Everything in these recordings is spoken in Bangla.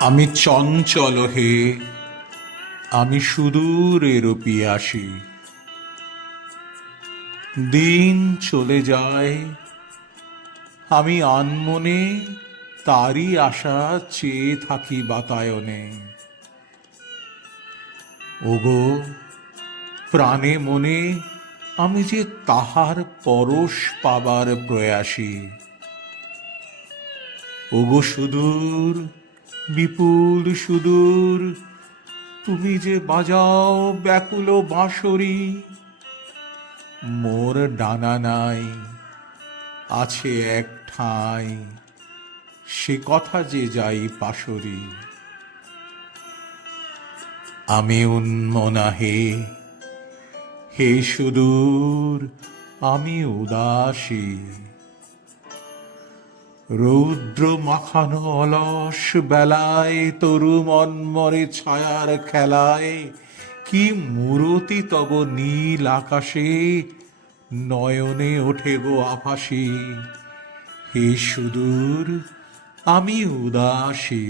আমি চঞ্চল হে, আমি সুদূরের পিয়াসী। দিন চলে যায়, আমি আনমনে তারই আশা চেয়ে থাকি বাতায়নে। ওগো প্রাণে মনে আমি যে তাহার পরশ পাবার প্রয়াসী। ওগো সুদূর, বিপুল সুদূর, তুমি যে বাজাও ব্যাকুল বাঁশরি। মোর ডানা নাই, আছে এক ঠাঁই, সে কথা যে যাই পাশরি। আমি উন্মনা হে, হে সুদূর, আমি উদাসী। রৌদ্র মাখানো অলস বেলায় তরু মন্মরে ছায়ার খেলায় কি মূরতি তব নীল আকাশে নয়নে ওঠে গো আভাসী। হে সুদূর, আমি উদাসী।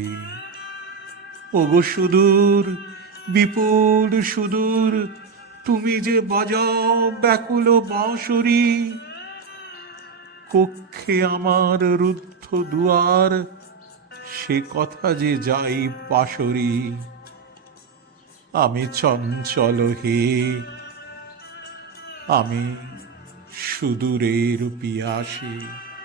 ওগো সুদূর, বিপুল সুদূর, তুমি যে বাজাও ব্যাকুল বাঁশরি। কক্ষে আমার রুদ্ধ দুয়ার, সে কথা যে যাই পাশরি। আমি চঞ্চল হে, আমি সুদূরের পিয়াসী।